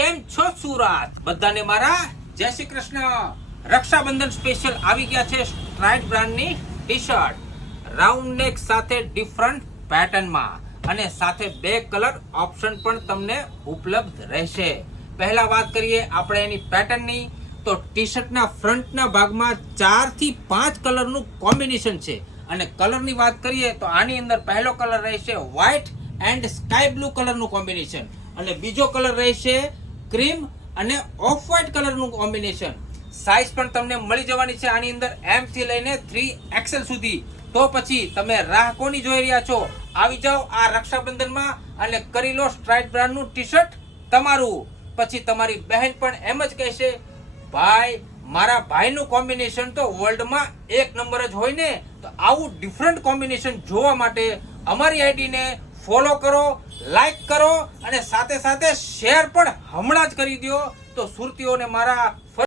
કેમ છો સુરત? બધાને મારા જય શ્રી કૃષ્ણ. રક્ષાબંધન સ્પેશિયલ આવી ગયા છે સ્ટ્રાઇડ બ્રાન્ડની ટી શર્ટ, રાઉન્ડ નેક સાથે ડિફરન્ટ પેટર્નમાં અને સાથે બે કલર ઓપ્શન પણ તમને ઉપલબ્ધ રહેશે. પહેલા વાત કરીએ આપણે એની પેટર્નની, તો ટી શર્ટના ફ્રન્ટના ભાગમાં 4 થી 5 કલરનું કોમ્બિનેશન છે. અને કલરની વાત કરીએ તો આની અંદર પહેલો કલર રહેશે વ્હાઇટ એન્ડ સ્કાય બ્લુ કલરનું કોમ્બિનેશન, અને બીજો કલર રહેશે ક્રીમ અને ઓફ વ્હાઇટ કલરનું કોમ્બિનેશન. સાઇઝ પણ તમને મળી જવાની છે આની અંદર M થી લઈને 3XL સુધી. તો પછી તમે રાહ કોની જોઈ રહ્યા છો? આવી જાઓ આ રક્ષાબંધનમાં અને કરી લો સ્ટ્રાઇડ બ્રાન્ડનું ટી શર્ટ તમારું. પછી તમારી બહેન પણ એમ જ કહેશે, ભાઈ મારા ભાઈનું કોમ્બિનેશન તો વર્લ્ડમાં એક નંબર જ હોય ને. તો આવું ડિફરન્ટ કોમ્બિનેશન જોવા માટે અમારી આઈડીને ફોલો કરો, લાઈક કરો અને સાથે સાથે શેર પણ હમણાં જ કરી દો. તો સુરતીઓને મારા